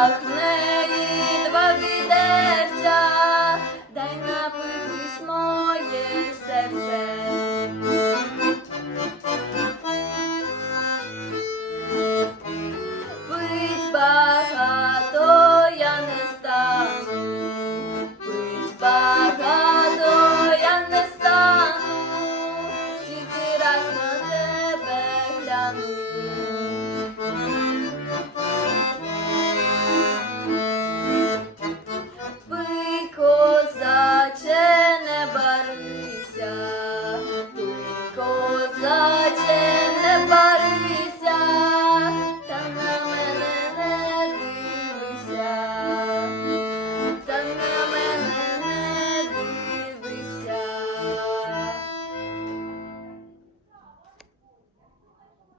darkness.